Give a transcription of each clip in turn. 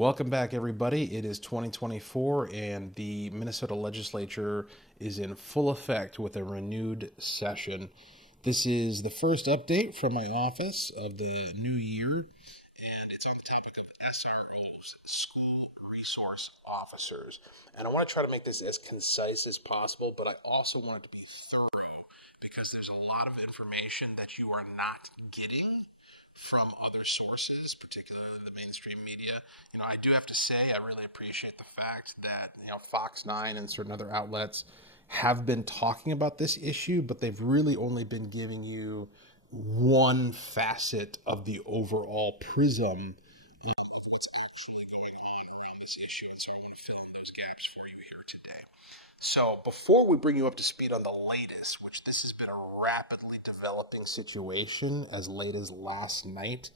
Welcome back, everybody. It is 2024, and the Minnesota legislature is in full effect with a renewed session. This is the first update from my office of the new year, and it's on the topic of SROs, school resource officers. And I want to try to make this as concise as possible, but I also want it to be thorough because there's a lot of information that you are not getting from other sources, particularly the mainstream media. I do have to say, I really appreciate the fact that, Fox 9 and certain other outlets have been talking about this issue, but they've really only been giving you one facet of the overall prism of what's actually going on this issue. And so I want to fill in those gaps for you here today. So before we bring you up to speed on the latest, which this has been a rapidly developing situation as late as last night,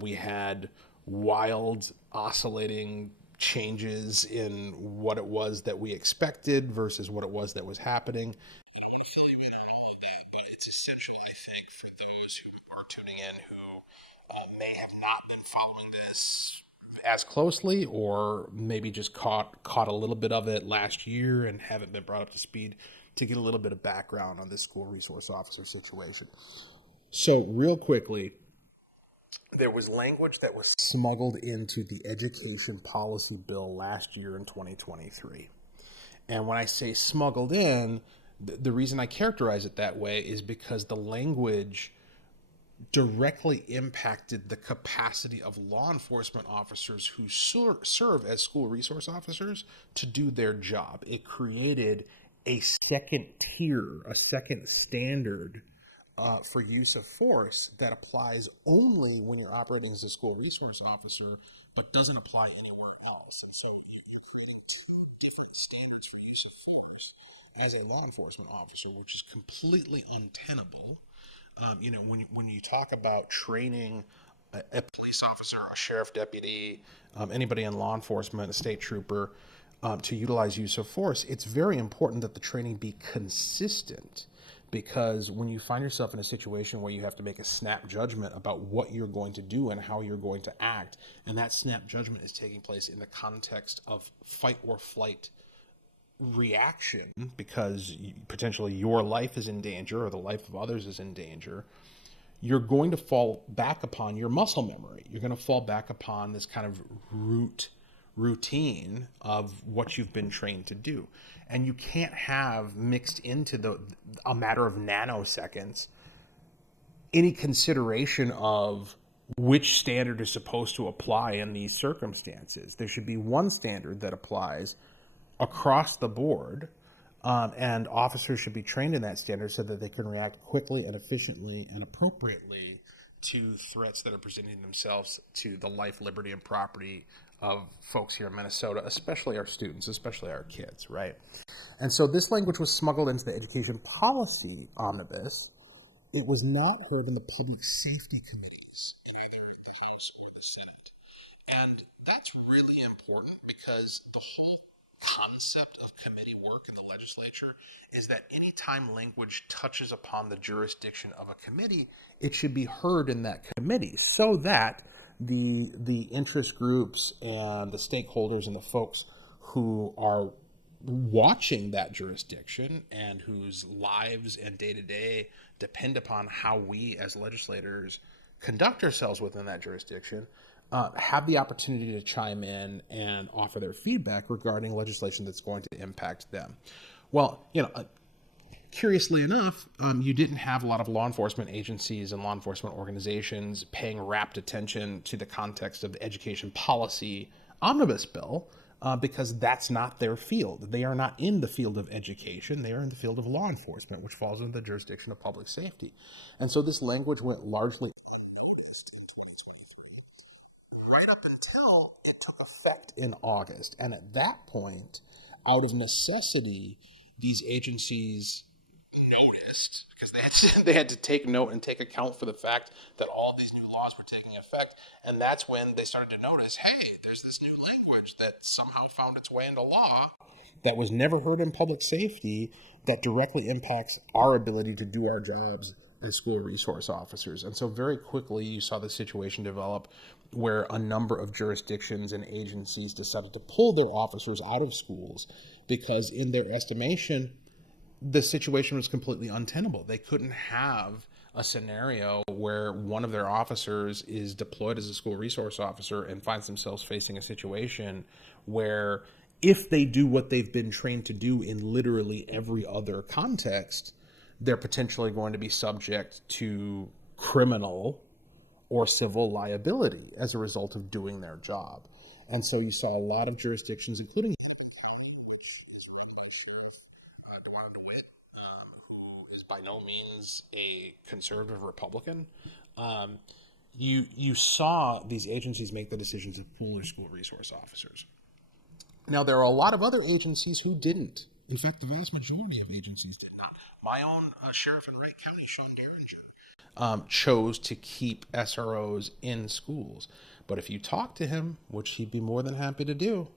we had wild oscillating changes in what it was that we expected versus what it was that was happening. It's essential, I think, for those who are tuning in who may have not been following this as closely, or maybe just caught a little bit of it last year and haven't been brought up to speed, to get a little bit of background on this school resource officer situation. So, real quickly, there was language that was smuggled into the education policy bill last year in 2023. And when I say smuggled in, the reason I characterize it that way is because the language directly impacted the capacity of law enforcement officers who serve as school resource officers to do their job. It created a second tier, a second standard for use of force that applies only when you're operating as a school resource officer, but doesn't apply anywhere else. So you're creating two different standards for use of force as a law enforcement officer, which is completely untenable. When you talk about training a police officer, a sheriff deputy, anybody in law enforcement, a state trooper, to utilize use of force, it's very important that the training be consistent, because when you find yourself in a situation where you have to make a snap judgment about what you're going to do and how you're going to act, and that snap judgment is taking place in the context of fight or flight reaction, because potentially your life is in danger or the life of others is in danger, you're going to fall back upon your muscle memory. You're going to fall back upon this kind of routine of what you've been trained to do. And you can't have mixed into a matter of nanoseconds any consideration of which standard is supposed to apply in these circumstances. There should be one standard that applies across the board, and officers should be trained in that standard so that they can react quickly and efficiently and appropriately to threats that are presenting themselves to the life, liberty, and property of folks here in Minnesota, especially our students, especially our kids, right? And so this language was smuggled into the education policy omnibus. It was not heard in the public safety committees of either the House or the Senate. And that's really important, because the whole concept of committee work in the legislature is that anytime language touches upon the jurisdiction of a committee, it should be heard in that committee, so that the interest groups and the stakeholders and the folks who are watching that jurisdiction and whose lives and day-to-day depend upon how we as legislators conduct ourselves within that jurisdiction have the opportunity to chime in and offer their feedback regarding legislation that's going to impact them. Well, curiously enough, you didn't have a lot of law enforcement agencies and law enforcement organizations paying rapt attention to the context of the education policy omnibus bill, because that's not their field. They are not in the field of education. They are in the field of law enforcement, which falls under the jurisdiction of public safety. And so this language went largely right up until it took effect in August. And at that point, out of necessity, these agencies noticed, because they had to take note and take account for the fact that all these new laws were taking effect. And that's when they started to notice, hey, there's this new language that somehow found its way into law that was never heard in public safety, that directly impacts our ability to do our jobs as school resource officers. And so very quickly you saw the situation develop where a number of jurisdictions and agencies decided to pull their officers out of schools because, in their estimation, the situation was completely untenable. They couldn't have a scenario where one of their officers is deployed as a school resource officer and finds themselves facing a situation where, if they do what they've been trained to do in literally every other context, they're potentially going to be subject to criminal or civil liability as a result of doing their job. And so you saw a lot of jurisdictions, including by no means a conservative Republican, you saw these agencies make the decision to pull their school resource officers. Now, there are a lot of other agencies who didn't. In fact, the vast majority of agencies did not. My own sheriff in Wright County, Sean Derringer, chose to keep SROs in schools. But if you talk to him, which he'd be more than happy to do,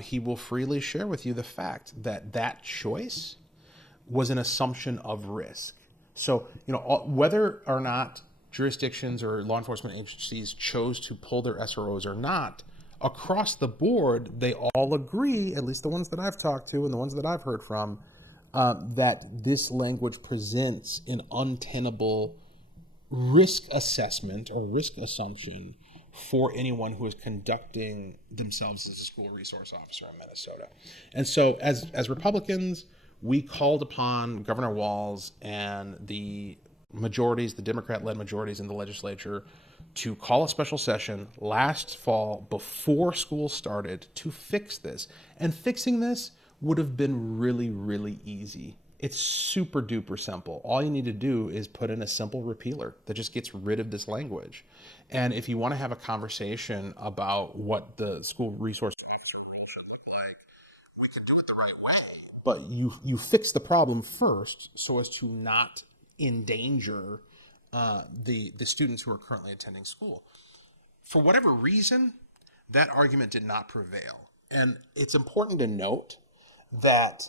he will freely share with you the fact that that choice was an assumption of risk. So, whether or not jurisdictions or law enforcement agencies chose to pull their SROs or not, across the board, they all agree, at least the ones that I've talked to and the ones that I've heard from, that this language presents an untenable risk assessment or risk assumption for anyone who is conducting themselves as a school resource officer in Minnesota. And so as Republicans, we called upon Governor Walz and the majorities, the Democrat-led majorities in the legislature, to call a special session last fall before school started to fix this. And fixing this would have been really, really easy. It's super duper simple. All you need to do is put in a simple repealer that just gets rid of this language. And if you want to have a conversation about what the school resource should look like, we can do it the right way. But you fix the problem first so as to not endanger the students who are currently attending school. For whatever reason, that argument did not prevail. And it's important to note that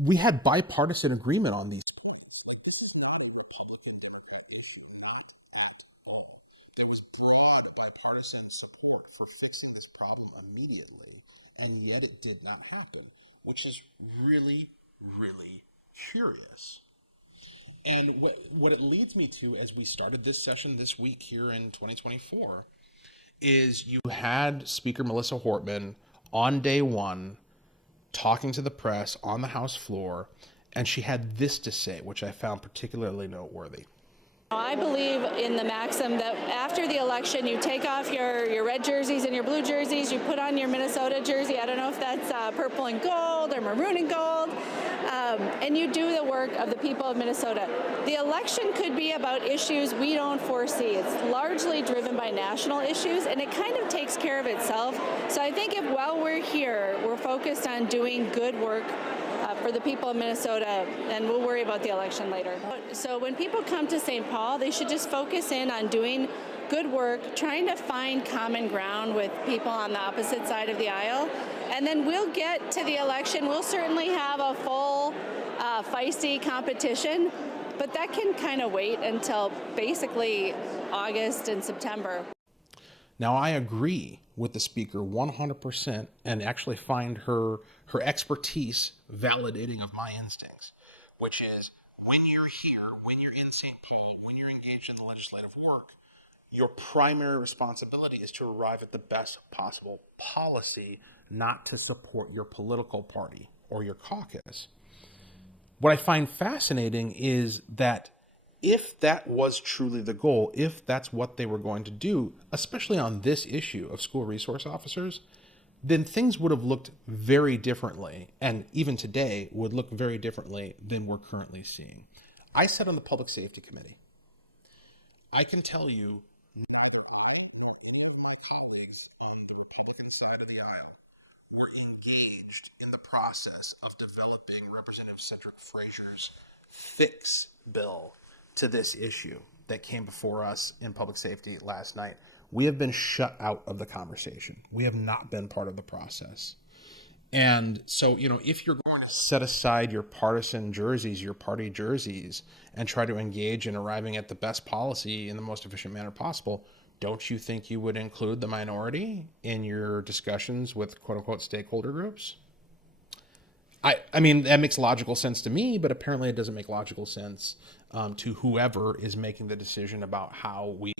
we had bipartisan agreement on these. There was broad bipartisan support for fixing this problem immediately, and yet it did not happen, which is really, really curious. And what it leads me to, as we started this session this week here in 2024, is you had Speaker Melissa Hortman on day one talking to the press on the House floor, and she had this to say, which I found particularly noteworthy. I believe in the maxim that after the election, you take off your red jerseys and your blue jerseys, you put on your Minnesota jersey. I don't know if that's purple and gold or maroon and gold, and you do the work of the people of Minnesota. The election could be about issues we don't foresee. It's largely driven by national issues, and it kind of takes care of itself. So I think if while we're here, we're focused on doing good work for the people of Minnesota, and we'll worry about the election later. So when people come to St. Paul, they should just focus in on doing good work, trying to find common ground with people on the opposite side of the aisle, and then we'll get to the election. We'll certainly have a full, feisty competition, but that can kind of wait until basically August and September. Now, I agree with the speaker 100% and actually find her expertise validating of my instincts, which is when you're here, when you're in St. Paul, when you're engaged in the legislative work, your primary responsibility is to arrive at the best possible policy, not to support your political party or your caucus. What I find fascinating is that if that was truly the goal, if that's what they were going to do, especially on this issue of school resource officers, then things would have looked very differently, and even today would look very differently than we're currently seeing. I sat on the Public Safety Committee. I can tell you, Republican side of the aisle were engaged in the process of developing Representative Cedric Frazier's fix bill to this issue that came before us in public safety last night. We have been shut out of the conversation. We have not been part of the process. And so, if you're going to set aside your partisan jerseys, your party jerseys, and try to engage in arriving at the best policy in the most efficient manner possible, don't you think you would include the minority in your discussions with quote unquote stakeholder groups? I mean, that makes logical sense to me, but apparently it doesn't make logical sense to whoever is making the decision about how we.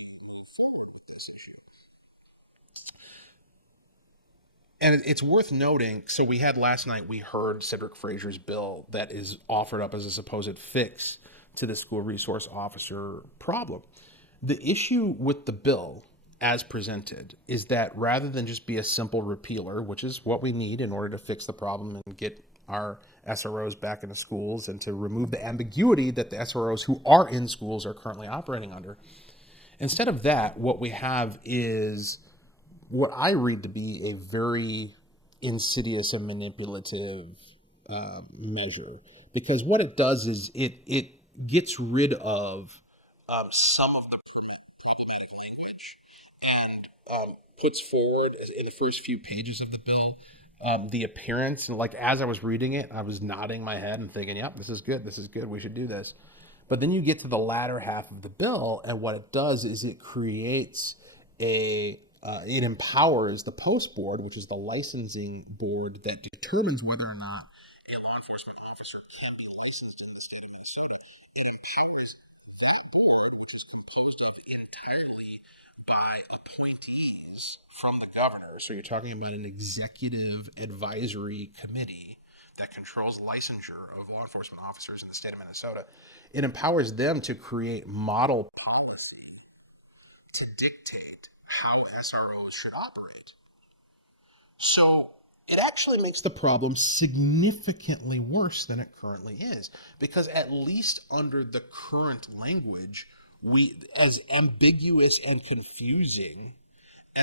And it's worth noting. So we had last night. We heard Cedric Frazier's bill that is offered up as a supposed fix to the school resource officer problem. The issue with the bill, as presented, is that rather than just be a simple repealer, which is what we need in order to fix the problem and get our SROs back into schools and to remove the ambiguity that the SROs who are in schools are currently operating under. Instead of that, what we have is what I read to be a very insidious and manipulative measure, because what it does is it gets rid of some of the problematic language and puts forward in the first few pages of the bill the appearance, and like as I was reading it, I was nodding my head and thinking, "Yep, this is good. This is good. We should do this." But then you get to the latter half of the bill, and what it does is it creates it empowers the post board, which is the licensing board that determines whether or not a law enforcement officer can be licensed in the state of Minnesota. It empowers that board, which is composed of entirely by appointees from the governor. So you're talking about an executive advisory committee that controls licensure of law enforcement officers in the state of Minnesota. It empowers them to create model policy to dictate how SROs should operate. So it actually makes the problem significantly worse than it currently is, because at least under the current language, as ambiguous and confusing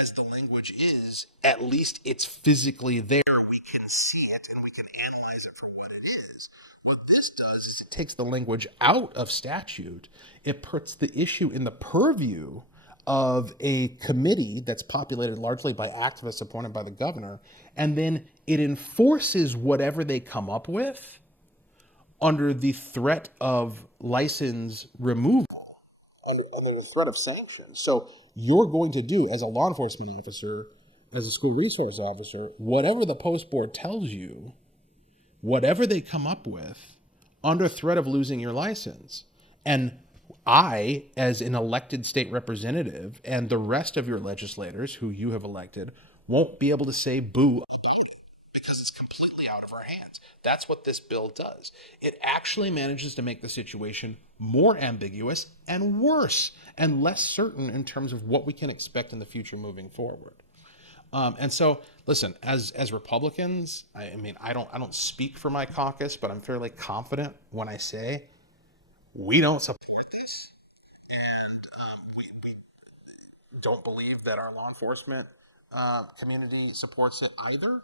as the language is, at least it's physically there. We can see it and we can analyze it for what it is. What this does is it takes the language out of statute. It puts the issue in the purview of a committee that's populated largely by activists appointed by the governor, and then it enforces whatever they come up with under the threat of license removal, under the threat of sanctions. So you're going to do, as a law enforcement officer, as a school resource officer, whatever the post board tells you, whatever they come up with, under threat of losing your license. And I, as an elected state representative, and the rest of your legislators who you have elected, won't be able to say boo because it's completely out of our hands. That's what this bill does. It actually manages to make the situation more ambiguous and worse and less certain in terms of what we can expect in the future moving forward. And so, listen, as Republicans, I mean, I don't speak for my caucus, but I'm fairly confident when I say we don't support this, and we don't believe that our law enforcement community supports it either.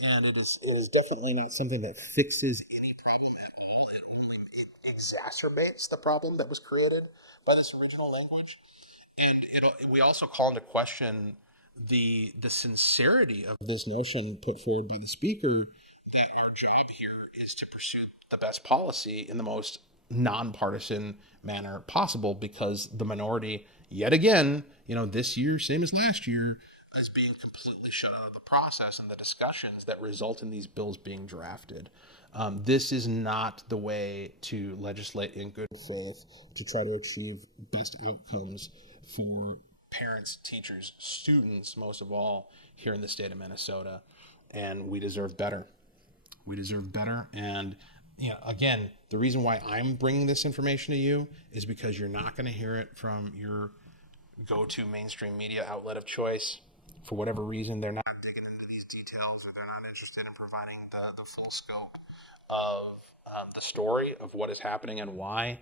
And it is definitely not something that fixes any problem at all. It only exacerbates the problem that was created by this original language. And we also call into question the sincerity of this notion put forward by the speaker that our job here is to pursue the best policy in the most nonpartisan manner possible, because the minority, yet again, this year, same as last year, is being completely shut out of the process and the discussions that result in these bills being drafted. This is not the way to legislate in good faith to try to achieve best outcomes for parents, teachers, students, most of all, here in the state of Minnesota. And we deserve better. We deserve better. And again, the reason why I'm bringing this information to you is because you're not going to hear it from your go-to mainstream media outlet of choice. For whatever reason, they're not digging into these details, or they're not interested in providing the full scope of the story of what is happening and why.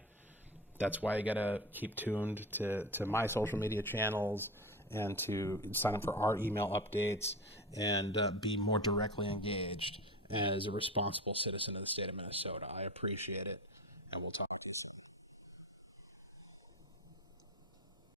That's why you got to keep tuned to my social media channels and to sign up for our email updates and be more directly engaged as a responsible citizen of the state of Minnesota. I appreciate it, and we'll talk.